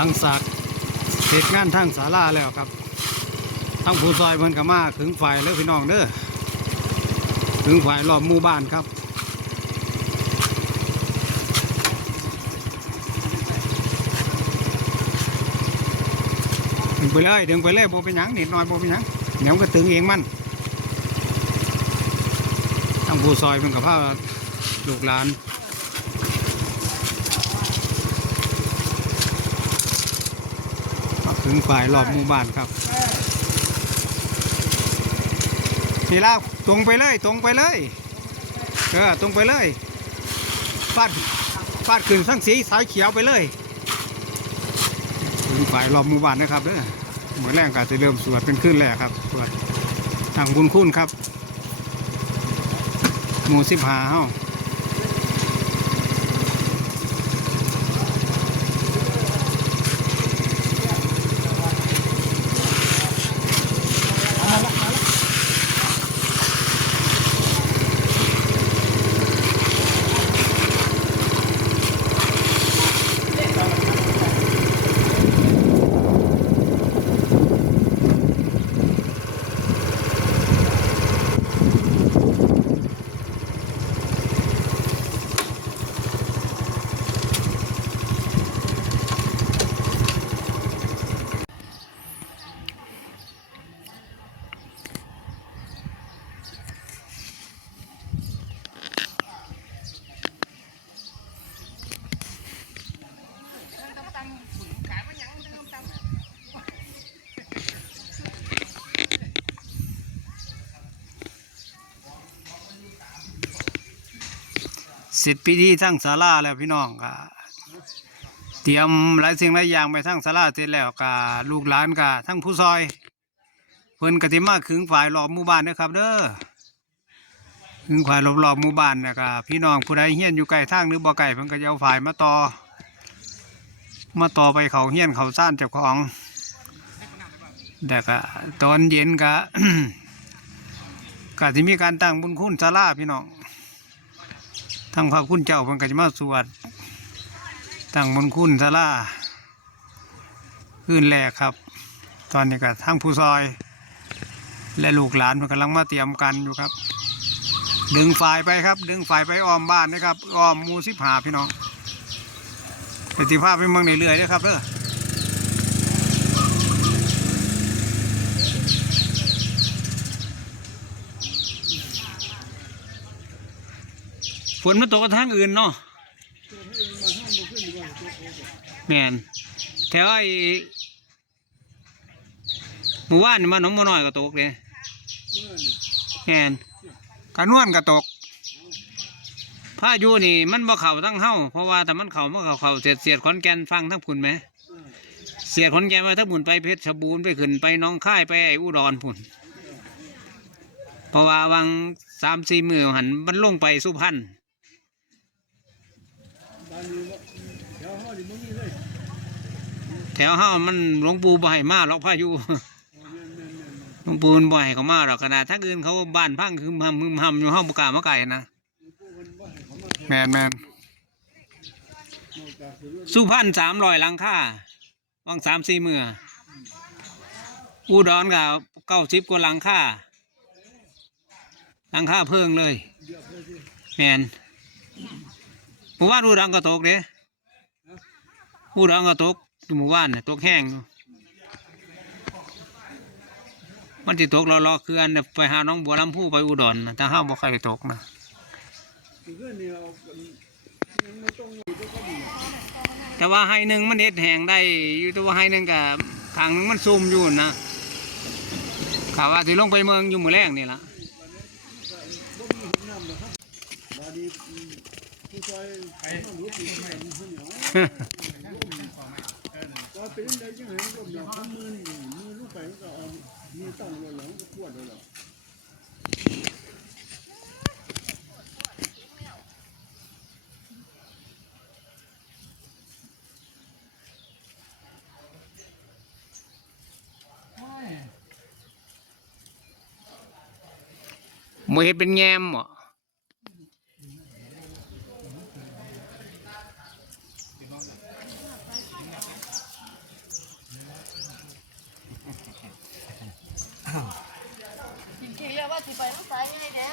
หลังจากเสร็จงานทางศาลาแล้วครับทั้งผู้ซอยเพิ่นก็มาถึงฝ่ายแล้วพี่น้องเด้อถึงฝ่ายรอบหมู่บ้านครับดึงไปเลยดึงไปเลยโบเป็นหยังนิดหน่อยโบเป็นหยังเดี๋ยวมันก็ตึงเองมันตั้งผู้ซอยมันกับผ้าลูกหลานมา ถึงฝ่ายรอบหมู่บ้านครับนี่ล่าตรงไปเลย ตรงไปเลยเออตรงไปเลยฟาดฟาดขึ้นสังสีสายเขียวไปเลยถึงฝ่ายรอบหมู่บ้านนะครับเด้อหมือแรงก็จะเริ่มสวดเป็นขึ้นแรกครับสวดทางบุญคุณครับหมู่สิบหาเฮา สิบปีที่ทั้งศาลาแล้วพี่น้องก็เตรียมหลายสิ่งหลายอย่างไปทั้งศาลาเสร็จแล้วก็ลูกหลานก็ทั้งผู้ซอย เพิ่นกติมาขึงฝ่ายรอบหมู่บ้านนะครับ เด้อขึงฝ่ายรอบๆหมู่บ้านนะครับพี่น้องผู้ใดเฮี้ยนอยู่ใกลทางหรือบ่ไกลเพิ่นก็จะเอาฝ่ายมาต่อ มาต่อไปเขาเฮี้ยนเขาซ่านเจ้าของแต่ก็ตอนเย็นก็ก็ที่มีการตั้งบุญคุณศาลาพี่น้อง ทั้งพระคุณเจ้าพิ่นกัจมาสวดตั้งบุญคุณศาลาขึ้นแรกครับ ตอนนี้ก็ทั้งผู้ซอย และลูกหลานมันกำลังมาเตรียมกันอยู่ครับ ดึงฝ่ายไปครับ ดึงฝ่ายไปอ้อมบ้านนะครับอ้อมมูสิผาพี่น้องปฏิภาพไปเมืองในเรื่อยนะครับเด้อ ฝนมันตกกระทั่งอื่นเนาะแมนแถวไอ้หมู่บ้านนี่มันหนองบัวน้อยก็ตกเลยแมนกระนวนก็ตกพายุนี่มันบ่เข่าทั้งเฮ้าเพราะว่าแต่มันเข่ามันเข่าเข่าเสียดเสียดขอนแก่นฟังทั้งพุ่นไหม เสียดขอนแก่นมาทั้งพุ่นไปเพชรบูรณ์ไปขึ้นไปน้องค่ายไปไอ้อุดรพุ่นเพราะว่าวังสามสี่มือหันมันลงไปสุพรรณ แถวห้ามันหลวงปู่บ่ให้มาหรอกพายุหลวงปู่มันบ่ให้เขามาหรอกขนาดถ้าอื่นเขาบ้านพังคือหำมึมหำอยู่ห้องบุกล้ามาไก่นะแมนแมนสุพรรณสามร้อยลังค่าวังสามสี่เมืออุดรกับเก้าสิบกว่าลังค่าลังค่าเพิ่งเลย แมน หมู่บ้านอูดังก็ตกเด้อูดังก็ตกอยู่หมู่บ้านน่ะตกแห้งมันจะตกรอๆคืออันไปหาน้องบัวลำพูไปอุดรนะแต่ห้ามบ่ใครตกนะแต่ว่าให้หนึ่งมันเด็ดแห้งได้อยู่แต่ว่าให้หนึ่งกับทางนึงมันซุ่มอยู่นะข่าวว่าสิลงไปเมืองอยู่มือแรกนี่ละ ก็เป็นได้ยังไงก็อยากทำมือนี่มือลูกไปมันก็เอามือตั้งเลยหลังก็ขวดเลยหรอ หมูเห็ดเป็นแงมบ่ ไปน้ำสายใหญ่เด้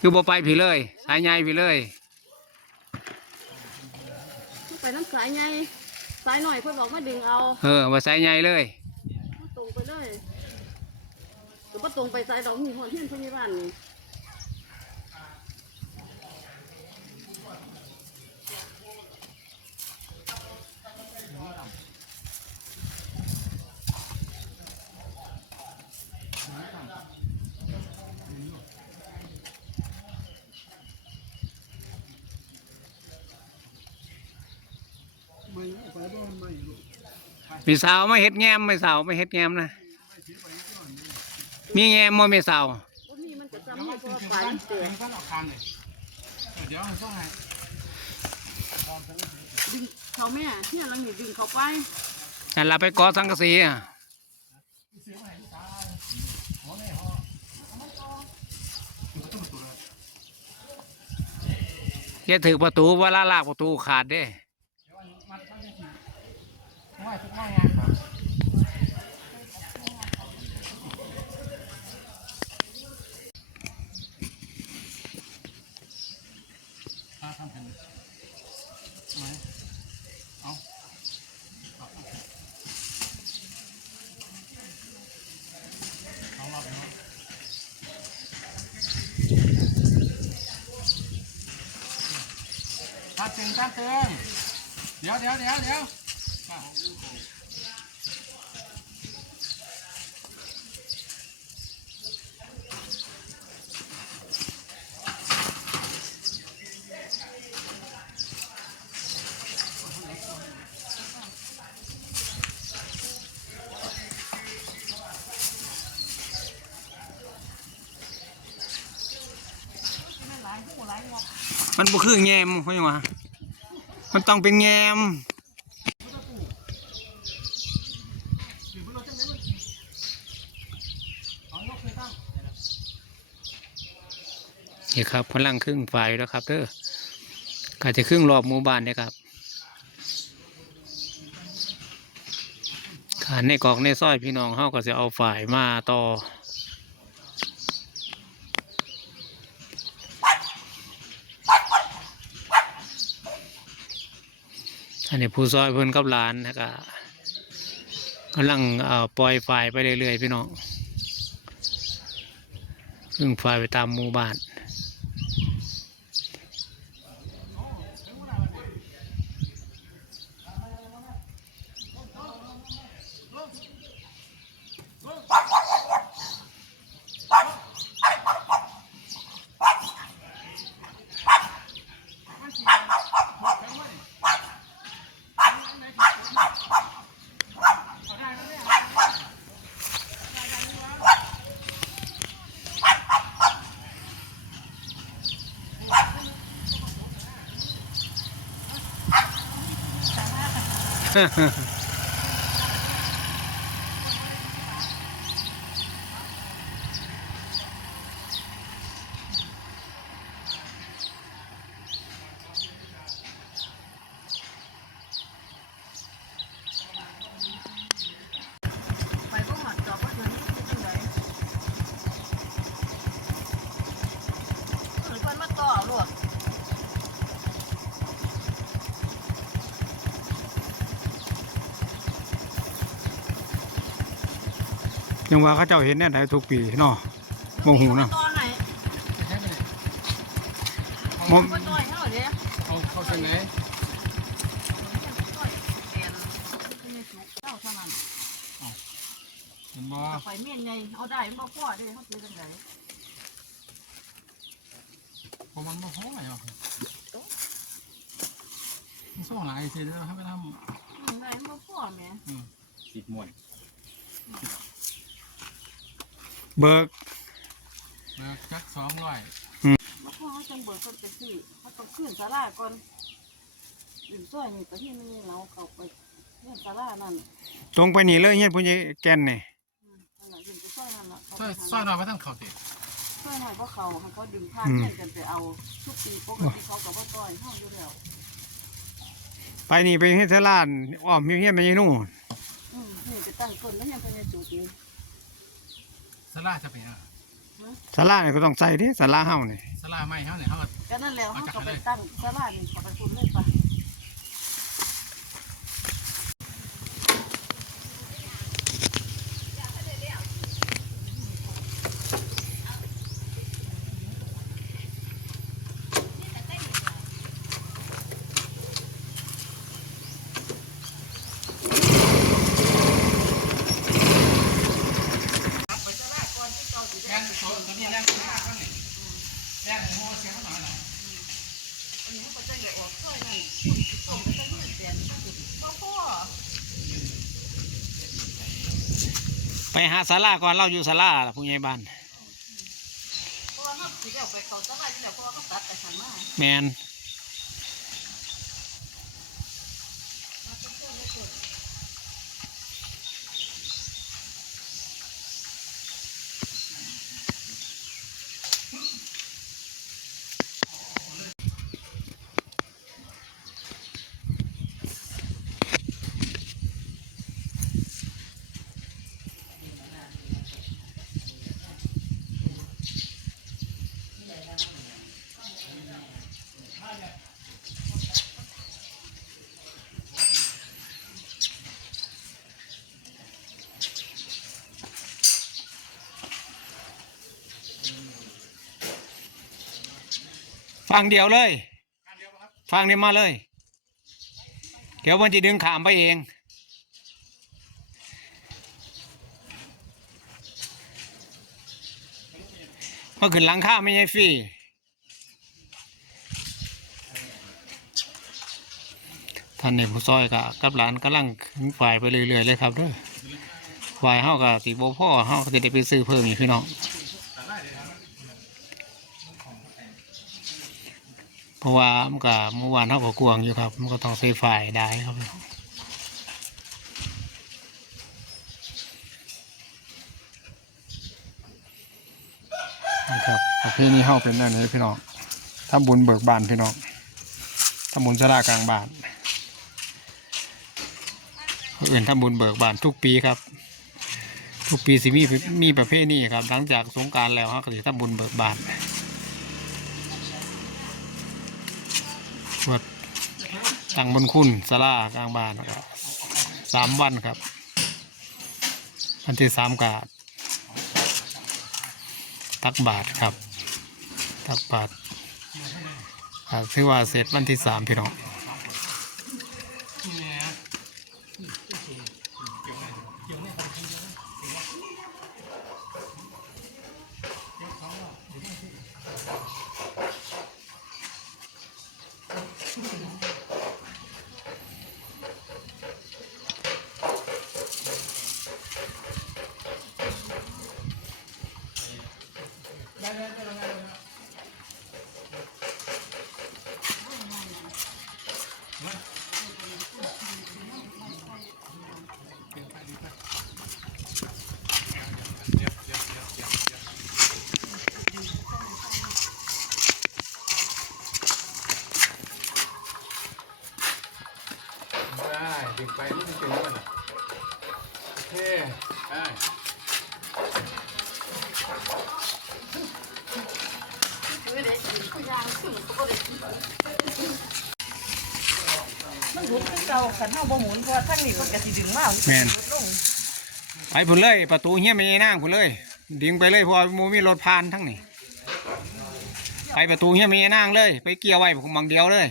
คือบ่ไปพี่เลย สายใหญ่พี่เลย ไปน้ำสายใหญ่สายหน่อยเพิ่นบอกมาดึงเอาเออว่าสายใหญ่เลย ตรงไปเลยหรือว่าตรงไปสายดอกหูหัวเทียนพยาบาลนี่ ไม่ไปบ่ไม่อยู่ มีสาวมาเฮ็ดแงมไม่สาวมาเฮ็ดแงมนะมีแงมบ่มีสาวว่ามีมันจะจำให้เพราะว่าปลายมันเตะก็เอาคางเลยเดี๋ยวต้องให้ดึงเขาแม่เนี่ยเราหนีดึงเขาไปนั่นล่ะไปก่อสังกะสีอะอย่าถือประตูเวลาลากประตูขาดเด้ เป็นทำไมเอาเอารอบไปเนาะตาตึงตาตึงเดี๋ยวเดี๋ยวเดี๋ยวเดี๋ยว มันบ่คือแงมเขายังว่ามันต้องเป็นแงมนี่ครับกำลังครึ่งไฟแล้วครับเด้อก็จะครึ่งรอบหมู่บ้านเนี่ยครับขานในกอกในซอยพี่น้องเฮาก็จะเอาฝ่ายมาต่อ อันนี้ผู้ซอยเพิ่นกับหลานนะก็กำลังเอ่อปล่อยไฟไปเรื่อยๆพี่น้องซึ่งไฟไปตามหมู่บ้าน Ha ha ha. งว่าเขาเจ้าเห็นแน่ไดทุกปีเนาะโมหูเนาะตอนไหนมองก็ต่อยเท่าเด้เอาเข้าเส้นไหนต่อยแอนไม่สุกเจ้าเท่านั้นเห็นบ่ไปเมียนไงเอาได้บ่พ่อเด้เขาเจอจังไดพอมันบ่พอไงอะมันส่งหลายทีแล้วให้ไปทอืมได้บ่พ่อแม่ำสิบหมวด เบิกเลิกจักสองร้อยบ่พ่อเขาจังเบิกเพิ่นไปซื้อเขาต้องขึ้นศาลาก่อนดึงซอยนี่ไปที่มันเราเข้าไปเรื่องศาลานั่นตรงไปนี่เลยเงี้ยพุ่นยแกนนี่อืมนั่นล่ะดึงไปซอยนั่นล่ะซอยซอยหน่อยไปทางเขาติซอยหน่อยบ่เขาให้เขาดึงผ้าเงินกันไปเอาทุกปีปกติเขาก็บ่ต่อยเฮาอยู่แล้วไปนี่ไปเฮ็ดเทอลานอ้อมเฮียนไปยี่นู่นอืมนี่ไปตั้งต้นแล้วยังพยายจุดนี่ส ลาจะไปอะศาลาเนี่ยก็ต้องใส่เด้ศาลาเฮานี่สลาไม้เขาเนี่ยเขาก็ก็นั่นแล้วเขาก็ไปตั้งสลานี่ขอไปคุณเลยปะ แม่นตัวตัวนี้แม่นตัวนี้ข้างนี่แม่นหัวเสียงมาหน่อย อันนี้เขาก็จะเหลือออกซอยนั่นส่งไปทางนี้เสียนพ่อพ่อ ไป หาศาลาก่อนเราอยู่ศาลาล่ะผู้ใหญ่บ้านเพราะว่าเขาสิเดี๋ยวไปเขาสลาที่แล้วเพราะว่าเขาตัดแต่ขันมา แมน ฟังเดียวเลยฟังเดียวมาเลย เดี๋ยวมันจะดึงขามไปเองเมื่อขึ้นหลังข้าไม่ใช่ฟรีท่านเนี่ผู้ซอยกับกับหลานกำลังขึ้นฝ่ายไปเรื่อยๆเลยครับเด้วยฝ่ายเฮากับตีโบพ่อเฮาก็จะได้ไปซื้อเพิ่มอีกพี่น้อง เพราะว่ามันก็เมื่อวานเท่ากับกวงอยู่ครับ มันก็ต้องใช้ฝ่ายได้ครับนะครับประเภทนี้เข้าเป็นอันนี้พี่น้องทำบุญเบิกบานพี่น้องทำบุญสลากลางบานอื่นทำบุญเบิกบานทุกปีครับ ทุกปีสิมีมีประเภทนี้ครับ หลังจากสงการแล้วเขาก็จะทำบุญเบิกบาน สวดตั้งบนคุณสลากลางบ้านนะครับสามวันครับวันที่สามกาดตักบาทครับ ตักบาทถือว่าเสร็จวันที่สามพี่น้อง ด้ดึงไปมันจะเป็นมันอะโอเคได้คือเด็กกินเขายางขึ้นเขาก็เลยกินมันหมุนคือเก่าขันเท้าบ่หมุนเพราะว่าทั้งนี้มันก็สิดึงมาแม่น ลงไปผุนเลย ประตูเฮี้ยไม่ใช่นั่งผุนเลย ดึงไปเลยเพราะว่ามูมีรถผ่านทั้งนี้ ไปประตูเฮี้ยไม่ใช่นั่งเลย ไปเกี่ยวไว้ผมบางเดียวเลย